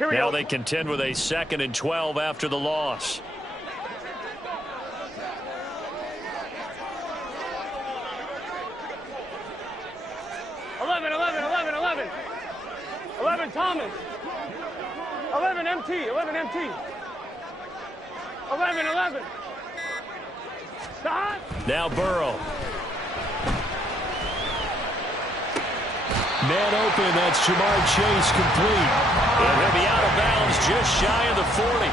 Now they contend with a 2nd and 12 after the loss. Thomas. 11 MT. 11 MT. 11. Stop. Now Burrow. Man open, that's Jamar Chase complete. And he'll be out of bounds just shy of the 40.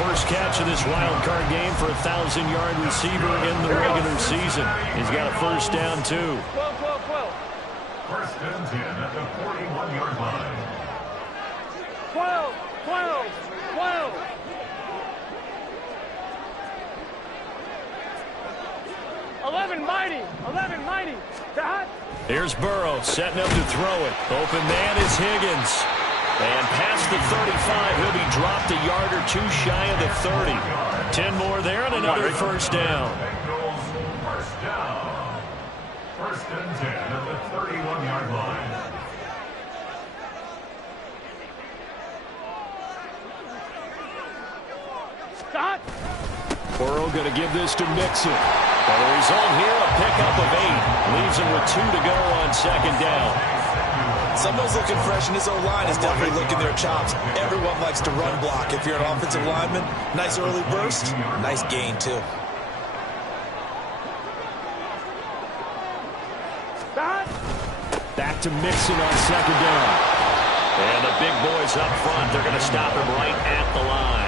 First catch of this wild card game for a 1,000-yard receiver in the regular season. He's got a first down, too. 12. First and 10 at the 41-yard line. 12. 11 mighty. Stop. Here's Burrow setting up to throw it. Open man is Higgins. And past the 35, he'll be dropped a yard or two shy of the 30. 10 more there and another first down. First down. First and 10 at the 31-yard line. Stop. Burrow going to give this to Mixon. Well, the result here, a pickup of 8. Leaves him with 2 to go on second down. Someone's looking fresh, and his O-line is definitely looking their chops. Everyone likes to run block. If you're an offensive lineman, nice early burst, nice gain, too. Stop. Back to Mixon on second down. And the big boys up front, they're going to stop him right at the line.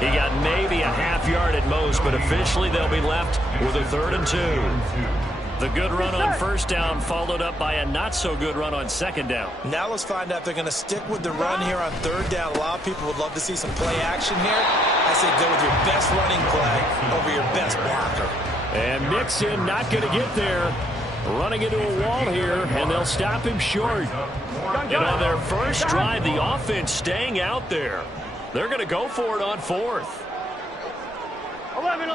He got maybe a half yard at most, but officially they'll be left with a 3rd and 2. The good run on first down followed up by a not-so-good run on second down. Now let's find out if they're going to stick with the run here on 3rd down. A lot of people would love to see some play action here. I say go with your best running play over your best blocker. And Mixon not going to get there. Running into a wall here, and they'll stop him short. And on their first drive, the offense staying out there. They're going to go for it on 4th. 11.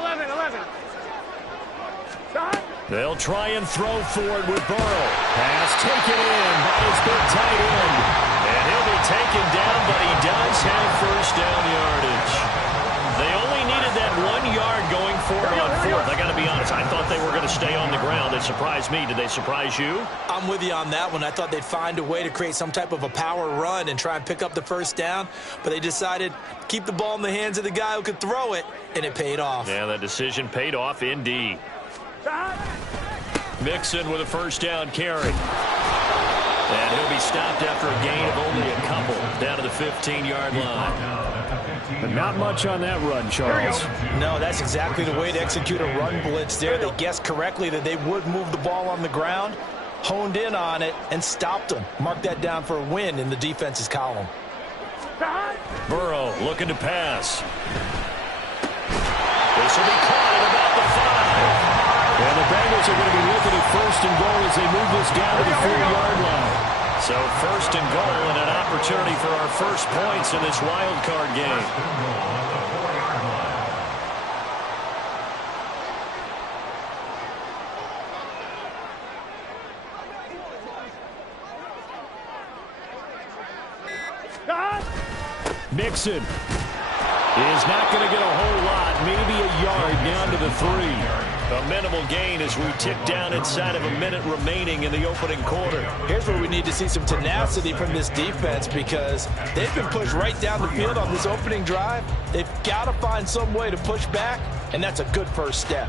Stop. They'll try and throw for it with Burrow. Pass taken in by his big tight end. And he'll be taken down, but he does have first down yardage. They only needed that 1 yard going for it on 4th. I got to be honest, I thought they were going to stay on the ground. It surprised me. Did they surprise you? I'm with you on that one. I thought they'd find a way to create some type of a power run and try and pick up the first down, but they decided to keep the ball in the hands of the guy who could throw it, and it paid off. Yeah, that decision paid off indeed. Mixon with a first down carry. And he'll be stopped after a gain of only a couple down to the 15-yard line. But not much on that run, Charles. No, that's exactly the way to execute a run blitz there. They guessed correctly that they would move the ball on the ground, honed in on it, and stopped them. Mark that down for a win in the defense's column. Burrow looking to pass. This will be caught at about the 5. And the Bengals are going to be looking at first and goal as they move this down to the 4-yard line. So first and goal and an opportunity for our first points in this wild card game. Mixon is not going to get a whole lot, maybe a yard down to the 3. A minimal gain as we tick down inside of a minute remaining in the opening quarter. Here's where we need to see some tenacity from this defense because they've been pushed right down the field on this opening drive. They've got to find some way to push back, and that's a good first step.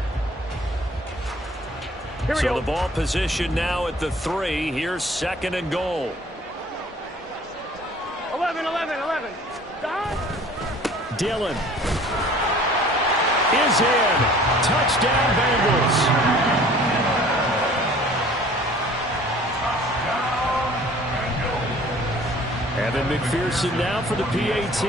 So the ball position now at the 3. Here's second and goal. 11. Dillon is in. Touchdown, Bengals. Evan McPherson now for the PAT.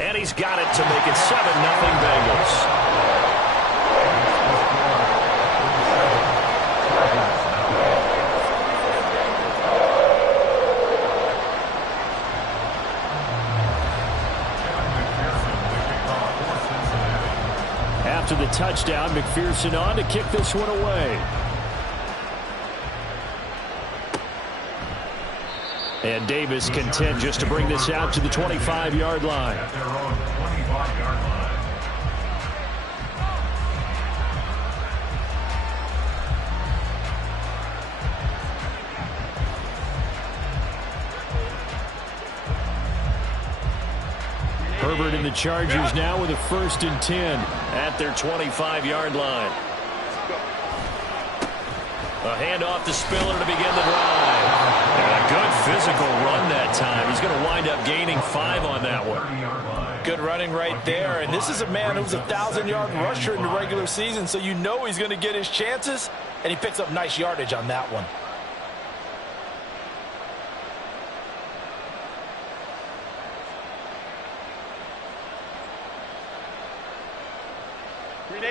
And he's got it to make it 7-0 Bengals. after the touchdown. McPherson on to kick this one away. And Davis content just to bring this out to the 25-yard line. At their own 25-yard line. Herbert and the Chargers now with a 1st and 10 at their 25-yard line. A handoff to Spiller to begin the drive. And a good physical run that time. He's going to wind up gaining 5 on that one. Good running right there. And this is a man who's a 1,000-yard rusher in the regular season, so you know he's going to get his chances, and he picks up nice yardage on that one.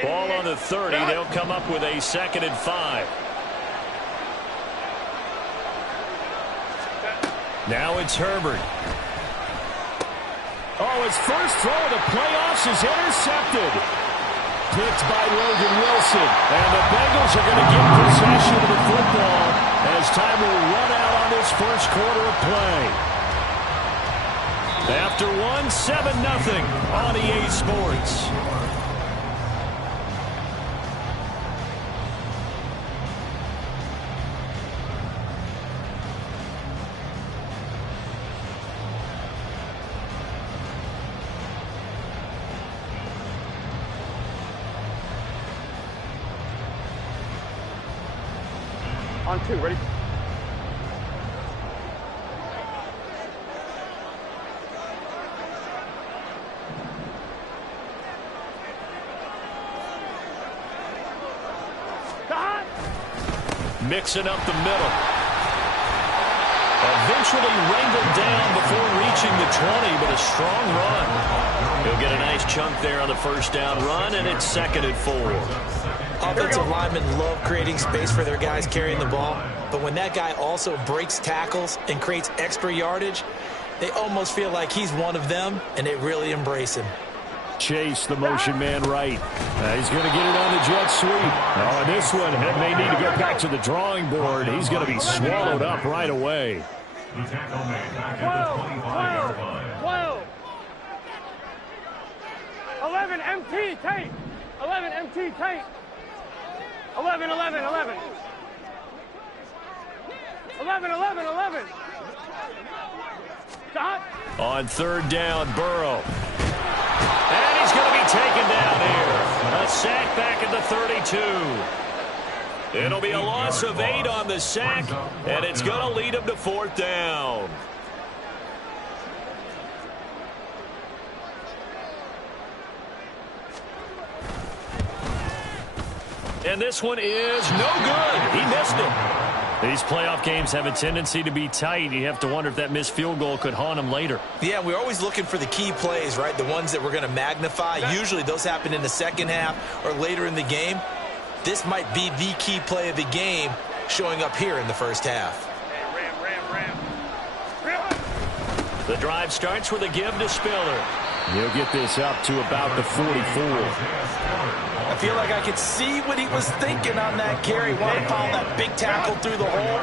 Ball on the 30. They'll come up with a 2nd and 5. Now it's Herbert. Oh, his first throw of the playoffs is intercepted. Picked by Logan Wilson. And the Bengals are going to get possession of the football as time will run out on this first quarter of play. After 7-0 on EA Sports. On 2, ready? Stop! Mixing up the middle. Eventually wrangled down before reaching the 20, but a strong run. He'll get a nice chunk there on the first down run, and it's 2nd and 4. Offensive linemen love creating space for their guys carrying the ball, but when that guy also breaks tackles and creates extra yardage, they almost feel like he's one of them, and they really embrace him. Chase, the motion man right. He's going to get it on the jet sweep. Oh, and this one may need to go back to the drawing board. He's going to be swallowed up right away. The tackle made back at the 25-yard line. 12. 11 MT tape. 11 MT tape. 11, 11, 11. 11, 11, 11. Stop. On 3rd down, Burrow. And he's going to be taken down here. A sack back at the 32. It'll be a loss of 8 on the sack, and it's going to lead him to 4th down. And this one is no good. He missed it. These playoff games have a tendency to be tight. You have to wonder if that missed field goal could haunt him later. Yeah, we're always looking for the key plays, right? The ones that we're going to magnify. Usually those happen in the second half or later in the game. This might be the key play of the game showing up here in the first half. The drive starts with a give to Spiller. He'll get this up to about the 44. I feel like I could see what he was thinking on that carry. Wanted to follow that big tackle through the hole.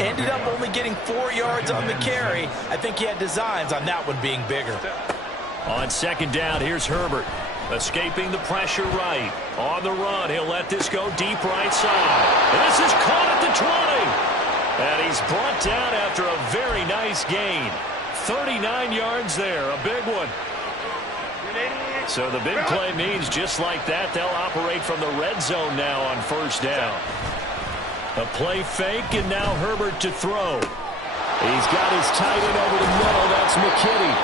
Ended up only getting 4 yards on the carry. I think he had designs on that one being bigger. On 2nd down, here's Herbert. Escaping the pressure right. On the run, he'll let this go deep right side. And this is caught at the 20. And he's brought down after a very nice gain. 39 yards there, a big one. So the big play means just like that, they'll operate from the red zone now on 1st down. A play fake, and now Herbert to throw. He's got his tight end over the middle. That's McKitty.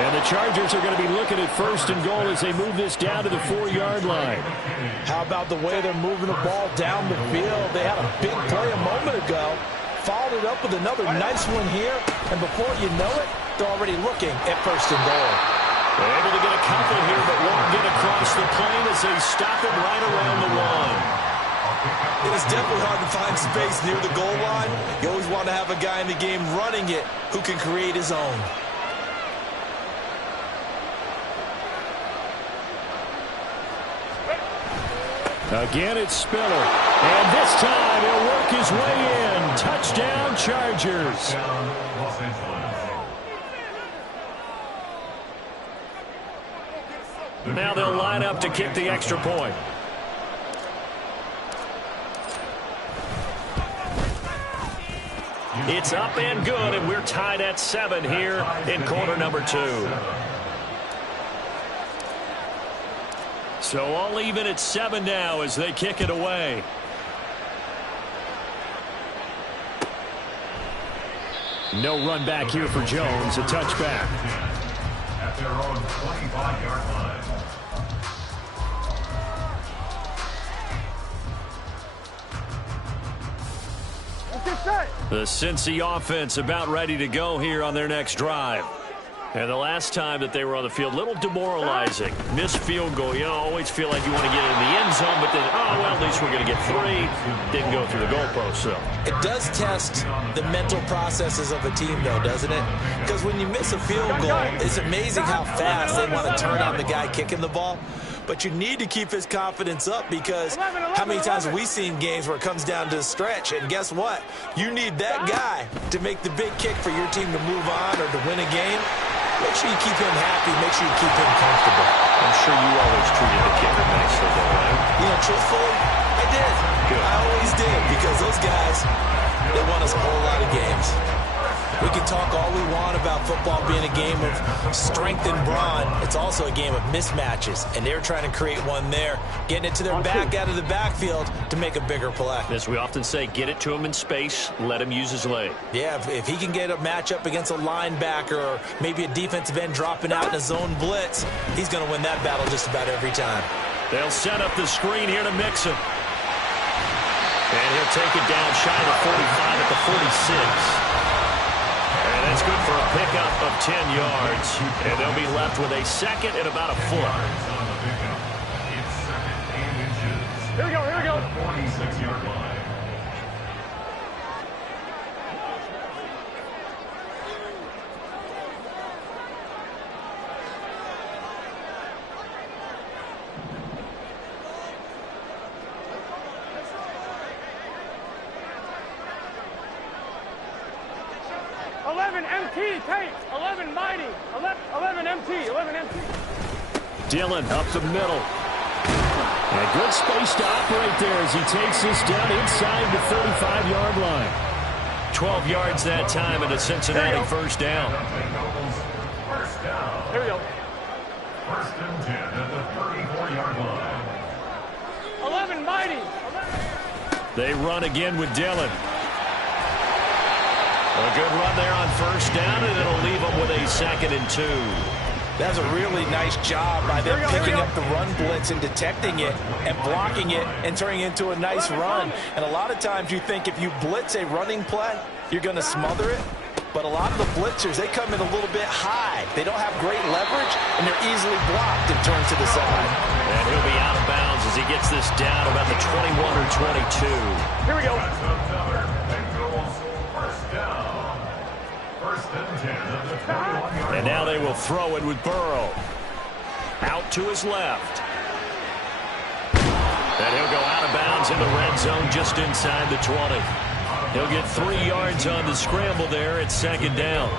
And the Chargers are going to be looking at 1st and goal as they move this down to the 4-yard line. How about the way they're moving the ball down the field? They had a big play a moment ago. Followed it up with another nice one here. And before you know it, they're already looking at 1st and goal. They're able to get a couple here, but won't get across the plane as they stop him right around the line. It is definitely hard to find space near the goal line. You always want to have a guy in the game running it who can create his own. Again, it's Spiller. And this time, he'll work his way in. Touchdown, Chargers. Los Angeles. Now they'll line up to kick the extra point. It's up and good, and we're tied at 7 here in quarter number 2. So all even at 7 now as they kick it away. No run back here for Jones. A touchback. At their own 25-yard line. The Cincy offense about ready to go here on their next drive. And the last time that they were on the field, a little demoralizing. Missed field goal. You always feel like you want to get in the end zone, but then, oh, well, at least we're going to get 3. Didn't go through the goalpost, so. It does test the mental processes of a team, though, doesn't it? Because when you miss a field goal, it's amazing how fast they want to turn on the guy kicking the ball. But you need to keep his confidence up because how many times have we seen games where it comes down to the stretch? And guess what? You need that guy to make the big kick for your team to move on or to win a game. Make sure you keep him happy. Make sure you keep him comfortable. I'm sure you always treated the kicker nicely, though, right? You know, truthfully, I did. Good. I always did because those guys, they won us a whole lot of games. We can talk all we want about football being a game of strength and brawn. It's also a game of mismatches, and they're trying to create one there, getting it to their back out of the backfield to make a bigger play. As we often say, get it to him in space, let him use his leg. Yeah, if he can get a matchup against a linebacker or maybe a defensive end dropping out in a zone blitz, he's going to win that battle just about every time. They'll set up the screen here to Mixon. And he'll take it down shy of the 45 at the 46. And that's good for a pickup of 10 yards. And they'll be left with a second and about a foot. It's second and inches. Here we go, here we go. 46-yard line. MT, Tate, 11 mighty, 11 MT, 11 MT. Dillon up the middle. And good space to operate there as he takes this down inside the 35-yard line. 12 yards that time and a Cincinnati first down. First down. Here we go. First and 10 at the 34-yard line. 11 mighty. 11. They run again with Dillon. A good run there on first down, and it'll leave them with a second and 2. That's a really nice job by them picking up the run blitz and detecting it and blocking it and turning it into a nice run. And a lot of times you think if you blitz a running play, you're going to smother it. But a lot of the blitzers, they come in a little bit high. They don't have great leverage, and they're easily blocked and turned to the side. And he'll be out of bounds as he gets this down about the 21 or 22. Here we go. And now they will throw it with Burrow. Out to his left. And he'll go out of bounds in the red zone just inside the 20. He'll get 3 yards on the scramble there at second down.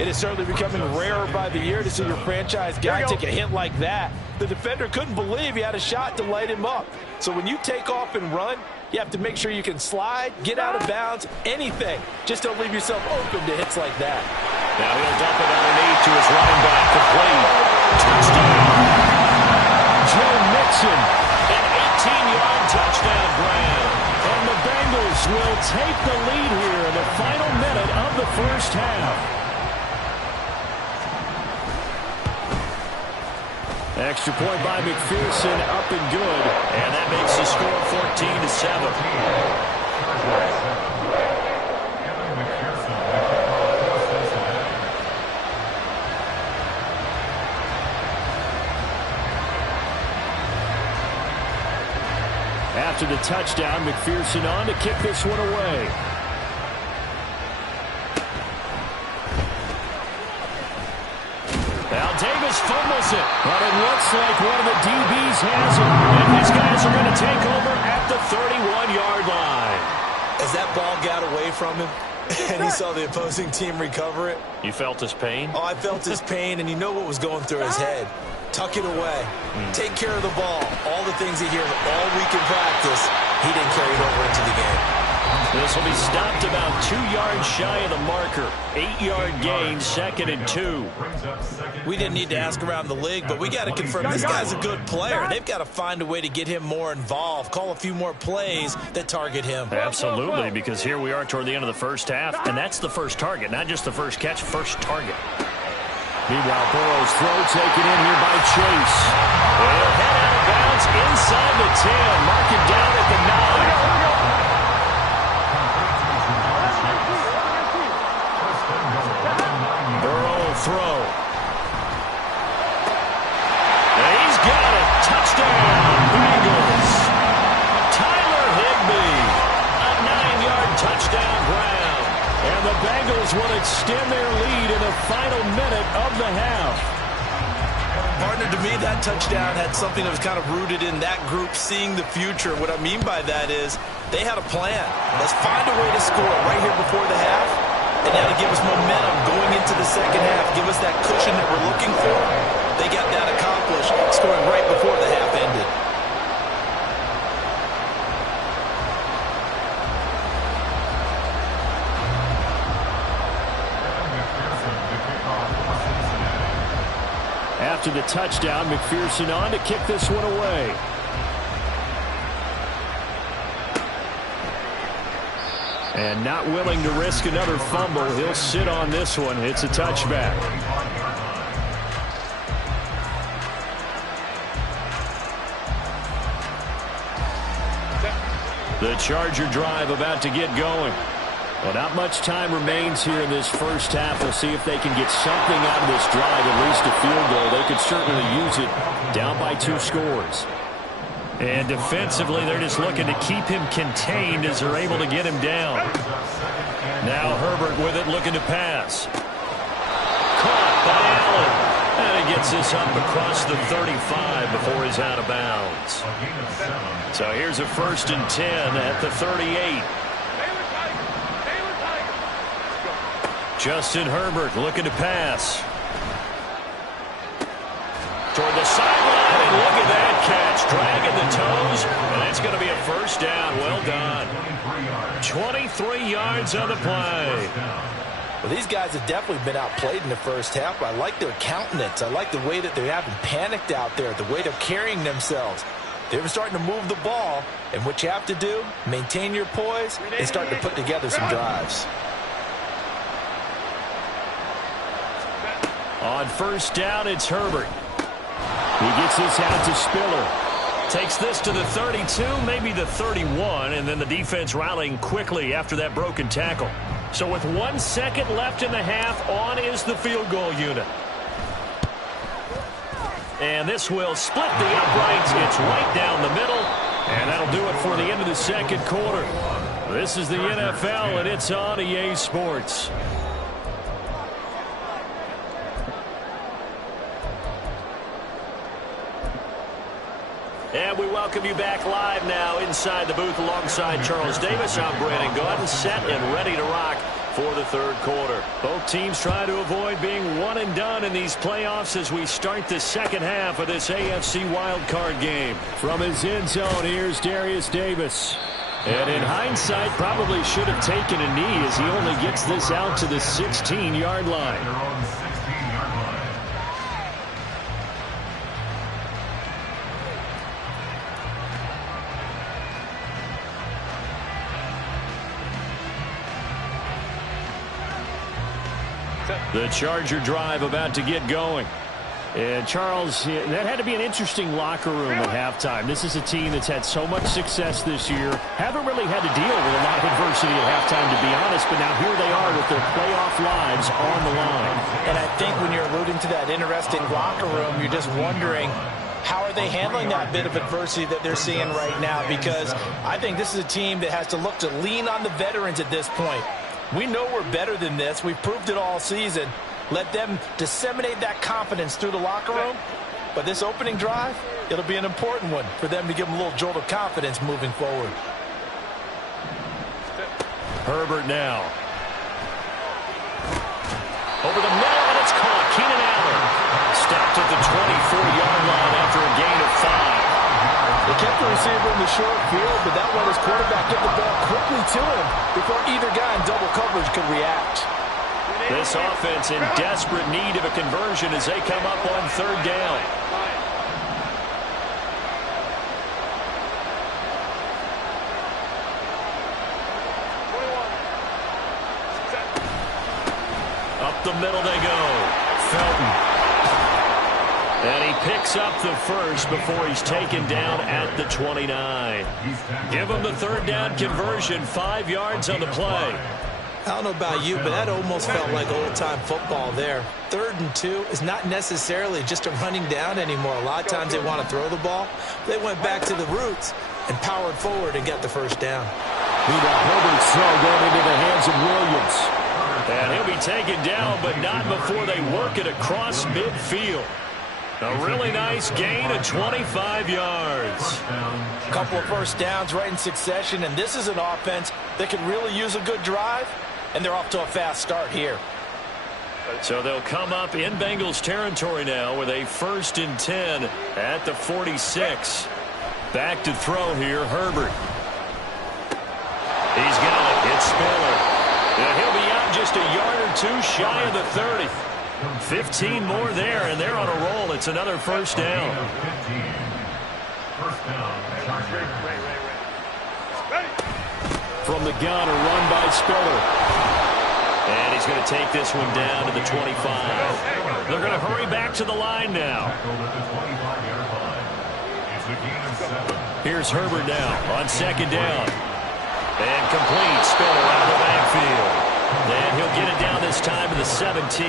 It is certainly becoming rarer by the year to see your franchise guy take a hit like that. The defender couldn't believe he had a shot to light him up. So when you take off and run, you have to make sure you can slide, get out of bounds, anything. Just don't leave yourself open to hits like that. Now he'll dump it underneath to his running back. Complete. Touchdown. Joe Mixon. An 18-yard touchdown grab. And the Bengals will take the lead here in the final minute of the first half. Extra point by McPherson, up and good. And that makes the score 14-7. After the touchdown, McPherson on to kick this one away. Now Davis almost fumbles it. But it looks like one of the DBs has it. And his guys are going to take over at the 31-yard line. As that ball got away from him, and he saw the opposing team recover it. You felt his pain? Oh, I felt his pain, and you know what was going through his head. Tuck it away. Take care of the ball. All the things he hears all week in practice, he didn't carry it over into the game. This will be stopped about 2 yards shy of the marker. 8-yard gain, 2nd and 2. We didn't need to ask around the league, but we got to confirm this guy's a good player. They've got to find a way to get him more involved, call a few more plays that target him. Absolutely, because here we are toward the end of the first half, and that's the first target, not just the first catch, first target. Meanwhile, Burrow's throw taken in here by Chase. He'll head out of bounds inside the 10. Mark it down at the 9. Throw. And he's got it. Touchdown, Bengals. Tyler Higbee. A 9-yard touchdown ground. And the Bengals will extend their lead in the final minute of the half. Partner, to me, that touchdown had something that was kind of rooted in that group seeing the future. What I mean by that is they had a plan. Let's find a way to score right here before the half. And now to give us momentum going into the second half, give us that cushion that we're looking for. They got that accomplished, scoring right before the half ended. After the touchdown, McPherson on to kick this one away. And not willing to risk another fumble, he'll sit on this one. It's a touchback. The Charger drive about to get going. Well, not much time remains here in this first half. We'll see if they can get something out of this drive, at least a field goal. They could certainly use it down by 2 scores. And defensively, they're just looking to keep him contained as they're able to get him down. Now Herbert with it, looking to pass. Caught by Allen. And he gets this up across the 35 before he's out of bounds. So here's a 1st and 10 at the 38. Justin Herbert looking to pass. Toward the sideline, and look at that catch. Dragging the toes, and that's going to be a 1st down. Well done. 23 yards on the play. Well, these guys have definitely been outplayed in the first half, but I like their countenance. I like the way that they're having panicked out there, the way they're carrying themselves. They're starting to move the ball, and what you have to do, maintain your poise and start to put together some drives. On 1st down, it's Herbert. He gets this out to Spiller. Takes this to the 32, maybe the 31, and then the defense rallying quickly after that broken tackle. So with 1 second left in the half, on is the field goal unit. And this will split the uprights. It's right down the middle, and that'll do it for the end of the second quarter. This is the NFL, and it's on EA Sports. And we welcome you back live now inside the booth alongside Charles Davis. I'm Brandon Gaudin, set and ready to rock for the 3rd quarter. Both teams try to avoid being one and done in these playoffs as we start the second half of this AFC wildcard game. From his end zone, here's Darius Davis. And in hindsight, probably should have taken a knee as he only gets this out to the 16-yard line. The Charger drive about to get going. And Charles, that had to be an interesting locker room at halftime. This is a team that's had so much success this year. Haven't really had to deal with a lot of adversity at halftime, to be honest. But now here they are with their playoff lives on the line. And I think when you're alluding to that interesting locker room, you're just wondering, how are they handling that bit of adversity that they're seeing right now? Because I think this is a team that has to look to lean on the veterans at this point. We know we're better than this. We've proved it all season. Let them disseminate that confidence through the locker room. But this opening drive, it'll be an important one for them to give them a little jolt of confidence moving forward. Herbert now. Over the middle, and it's caught. Keenan Allen stopped at the 24-yard line after a gain of 5. They kept the receiver in the short field, but that let his quarterback get the ball quickly to him before either guy in double coverage could react. This offense in desperate need of a conversion as they come up on third down. Up the middle they go. Felton. And he picks up the first before he's taken down at the 29. Give him the third down conversion, 5 yards on the play. I don't know about you, but that almost felt like old-time football there. 3rd and 2 is not necessarily just a running down anymore. A lot of times they want to throw the ball. They went back to the roots and powered forward and got the first down. Meanwhile, Herbert's throw going into the hands of Williams. And he'll be taken down, but not before they work it across midfield. A really nice gain of 25 yards. A couple of first downs right in succession, and this is an offense that could really use a good drive, and they're off to a fast start here. So they'll come up in Bengals territory now with a 1st and 10 at the 46. Back to throw here, Herbert. He's got it. It's Spiller. And he'll be out just a yard or two shy of the 30. 15 more there, and they're on a roll. It's another first down. From the gun, a run by Spiller. And he's going to take this one down to the 25. They're going to hurry back to the line now. Here's Herbert now on 2nd down. And complete. Spiller out of the backfield. And he'll get it down this time to the 17.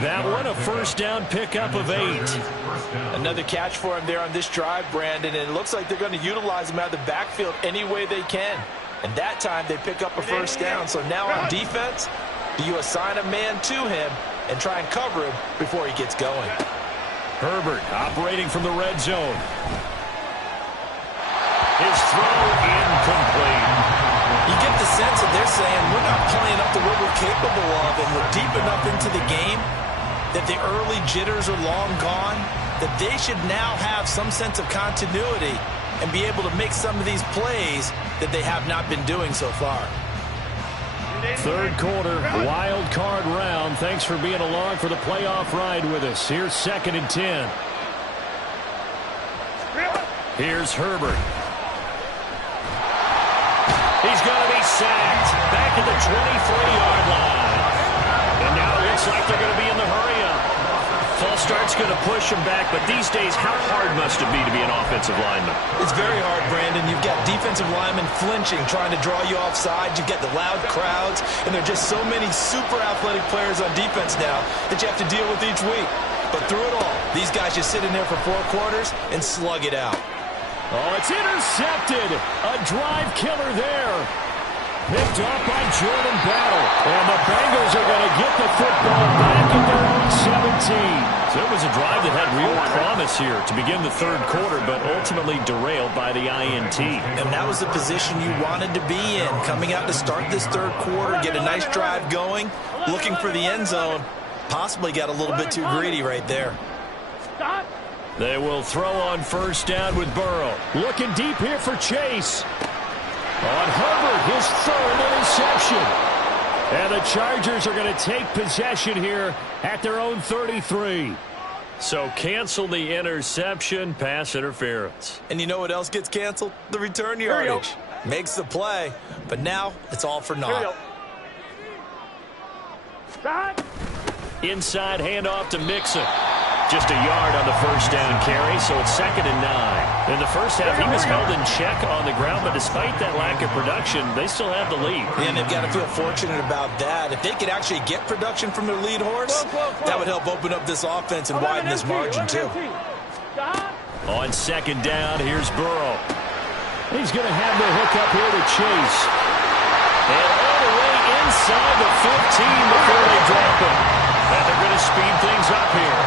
That one a first down pickup of 8. Another catch for him there on this drive, Brandon, and it looks like they're going to utilize him out of the backfield any way they can. And that time they pick up a first down. So now on defense, do you assign a man to him and try and cover him before he gets going? Herbert operating from the red zone. His throw incomplete. You get the sense that they're saying we're not playing up to what we're capable of, and we're deep enough into the game that the early jitters are long gone, that they should now have some sense of continuity and be able to make some of these plays that they have not been doing so far. 3rd quarter, wild card round. Thanks for being along for the playoff ride with us. Here's 2nd and 10. Here's Herbert. He's going to be sacked back at the 23-yard line. And now it looks like they're going to be in the hurry-up. False start's going to push him back, but these days, how hard must it be to be an offensive lineman? It's very hard, Brandon. You've got defensive linemen flinching, trying to draw you offside. You've got the loud crowds, and there are just so many super athletic players on defense now that you have to deal with each week. But through it all, these guys just sit in there for 4 quarters and slug it out. Oh, it's intercepted. A drive killer there. Picked up by Jordan Battle. And the Bengals are going to get the football back at their own 17. So it was a drive that had real promise here to begin the 3rd quarter, but ultimately derailed by the INT. And that was the position you wanted to be in. Coming out to start this 3rd quarter, get a nice drive going, looking for the end zone. Possibly got a little bit too greedy right there. Stop. They will throw on 1st down with Burrow. Looking deep here for Chase. On Herbert, his 3rd interception. And the Chargers are going to take possession here at their own 33. So cancel the interception, pass interference. And you know what else gets canceled? The return yardage. Makes the play, but now it's all for naught. Stop. Inside handoff to Mixon. Just a yard on the 1st down carry, so it's 2nd and 9. In the first half, he was held in check on the ground, but despite that lack of production, they still have the lead. And they've got to feel fortunate about that. If they could actually get production from their lead horse, that would help open up this offense and widen this margin, too. On 2nd down, here's Burrow. He's going to have the hook up here to Chase. And all the way inside the 15 before they drop him. And they're going to speed things up here.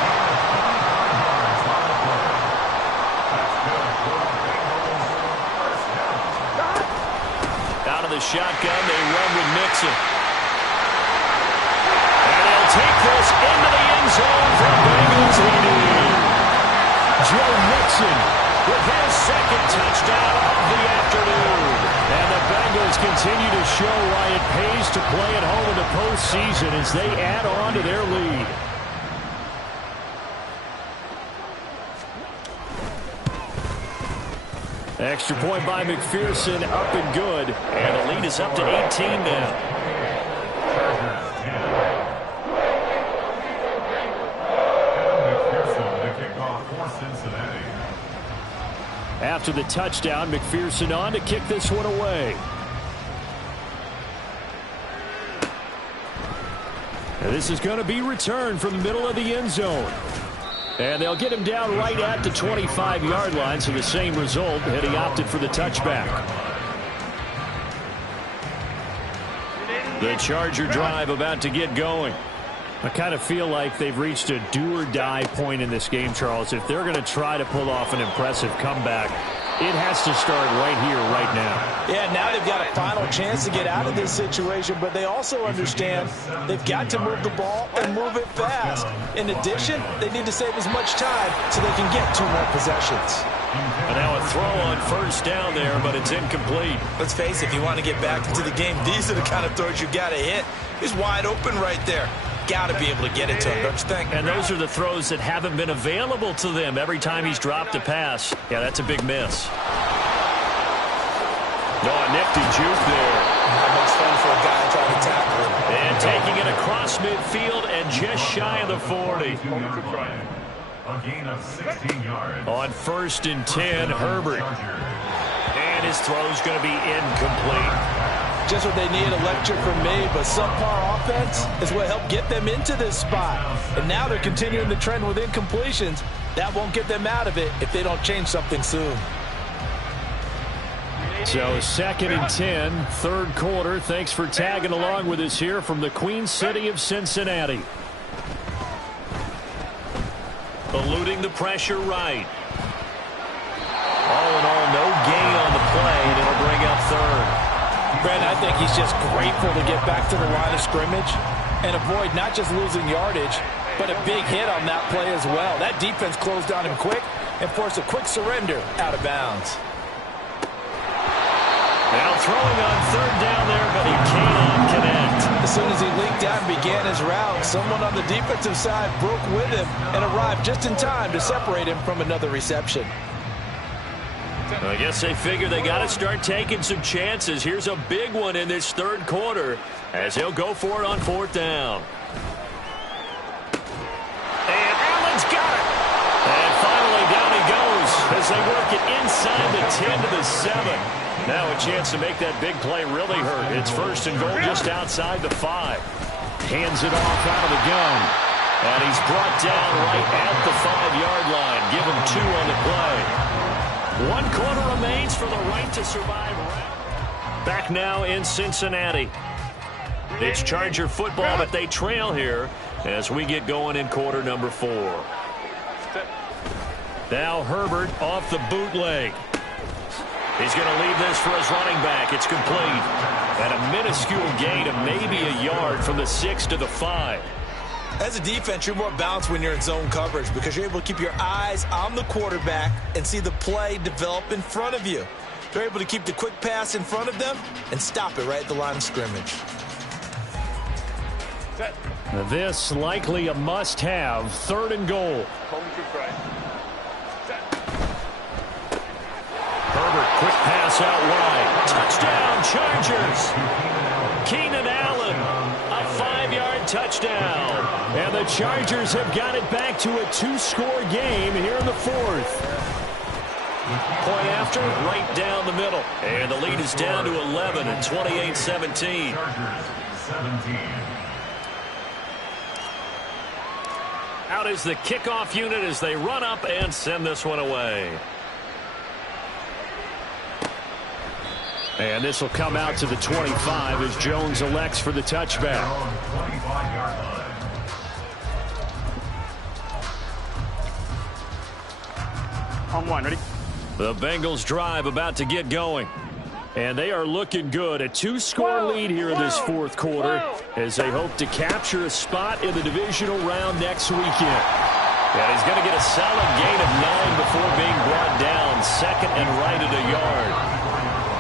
Out of the shotgun, they run with Mixon. And they'll take this into the end zone for Bengals leading. Joe Mixon with his second touchdown of the afternoon. And the Bengals continue to show why it pays to play at home in the postseason as they add on to their lead. Extra point by McPherson, up and good. And the lead is up to 18 now. After the touchdown, McPherson on to kick this one away. And this is going to be returned from the middle of the end zone. And they'll get him down right at the 25-yard line, so the same result, and he opted for the touchback. The Charger drive about to get going. I kind of feel like they've reached a do-or-die point in this game, Charles. If they're going to try to pull off an impressive comeback, it has to start right here, right now. Yeah, now they've got a final chance to get out of this situation, but they also understand they've got to move the ball and move it fast. In addition, they need to save as much time so they can get 2 more possessions. And now a throw on first down there, but it's incomplete. Let's face it, if you want to get back into the game, these are the kind of throws you got to hit. He's wide open right there. Got to be able to get it to him, don't you think? And those are the throws that haven't been available to them every time he's dropped a pass. Yeah, that's a big miss. Oh, a nifty juke there. Not much fun for a guy trying to tackle him. And taking it across midfield and just shy of the 40. A gain of 16 yards. On 1st and 10, Herbert. And his throw's going to be incomplete. Just what they need, a lecture from me, but subpar offense is what helped get them into this spot. And now they're continuing the trend with incompletions. That won't get them out of it if they don't change something soon. So 2nd and 10, 3rd quarter. Thanks for tagging along with us here from the Queen City of Cincinnati. Eluding the pressure right. All in all, no gain on the play, and it'll bring up 3rd. Brandon, I think he's just grateful to get back to the line of scrimmage and avoid not just losing yardage, but a big hit on that play as well. That defense closed on him quick and forced a quick surrender out of bounds. Now throwing on 3rd down there, but he cannot connect. As soon as he leaked out and began his route, someone on the defensive side broke with him and arrived just in time to separate him from another reception. I guess they figure they got to start taking some chances. Here's a big one in this 3rd quarter as he'll go for it on 4th down. And Allen's got it. And finally down he goes as they work it inside the 10 to the 7. Now a chance to make that big play really hurt. It's 1st and goal just outside the 5. Hands it off out of the gun. And he's brought down right at the 5-yard line. Give him 2 on the play. 1 quarter remains for the right to survive. Back now in Cincinnati. It's Charger football, but they trail here as we get going in quarter number 4. Now Herbert off the bootleg. He's going to leave this for his running back. It's complete. And a minuscule gain of maybe a yard from the 6 to the 5. As a defense, you're more balanced when you're in zone coverage because you're able to keep your eyes on the quarterback and see the play develop in front of you. They're able to keep the quick pass in front of them and stop it right at the line of scrimmage. This likely a must-have. 3rd and goal. Herbert, quick pass out wide. Touchdown, Chargers. Keenan Allen, a 5-yard touchdown. And the Chargers have got it back to a 2-score game here in the 4th. Point after, right down the middle. And the lead is down to 11 at 28-17. Out is the kickoff unit as they run up and send this one away. And this will come out to the 25 as Jones elects for the touchback. On one, ready? The Bengals drive about to get going. And they are looking good. A 2-score lead here in this fourth quarter as they hope to capture a spot in the divisional round next weekend. And he's going to get a solid gain of 9 before being brought down. Second and right at a yard.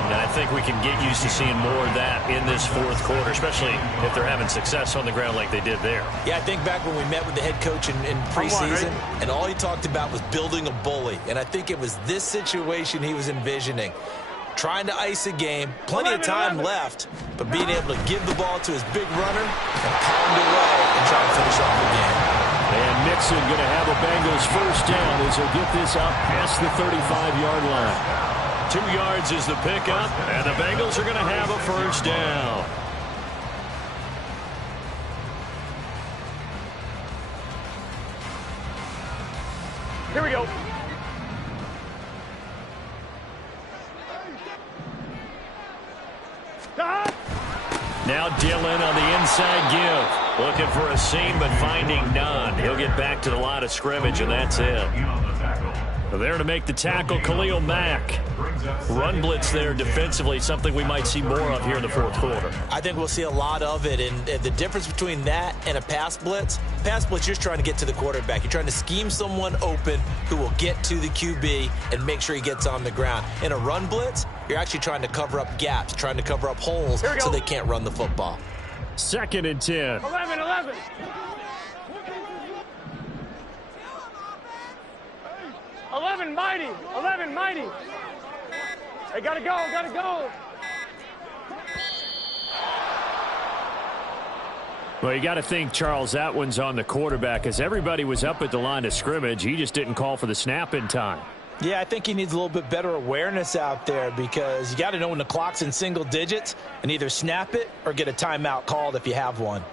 And I think we can get used to seeing more of that in this fourth quarter, especially if they're having success on the ground like they did there. Yeah, I think back when we met with the head coach in preseason, and all he talked about was building a bully. And I think it was this situation he was envisioning. Trying to ice a game, plenty of time left, but being able to give the ball to his big runner and pound away and try to finish off the game. And Mixon going to have a Bengals first down as he'll get this out past the 35-yard line. 2 yards is the pickup, and the Bengals are going to have a first down. Here we go. Now Dillon on the inside give. Looking for a seam, but finding none. He'll get back to the line of scrimmage, and that's it. There to make the tackle, Khalil Mack. Run blitz there defensively, something we might see more of here in the fourth quarter. I think we'll see a lot of it, and the difference between that and a pass blitz, you're just trying to get to the quarterback. You're trying to scheme someone open who will get to the QB and make sure he gets on the ground. In a run blitz, you're actually trying to cover up gaps, trying to cover up holes so they can't run the football. 2nd and 10. 11. 11 mighty. 11 mighty. Hey, gotta go. Well, you got to think, Charles, that one's on the quarterback as everybody was up at the line of scrimmage. He just didn't call for the snap in time. Yeah, I think he needs a little bit better awareness out there because you got to know when the clock's in single digits and either snap it or get a timeout called if you have one.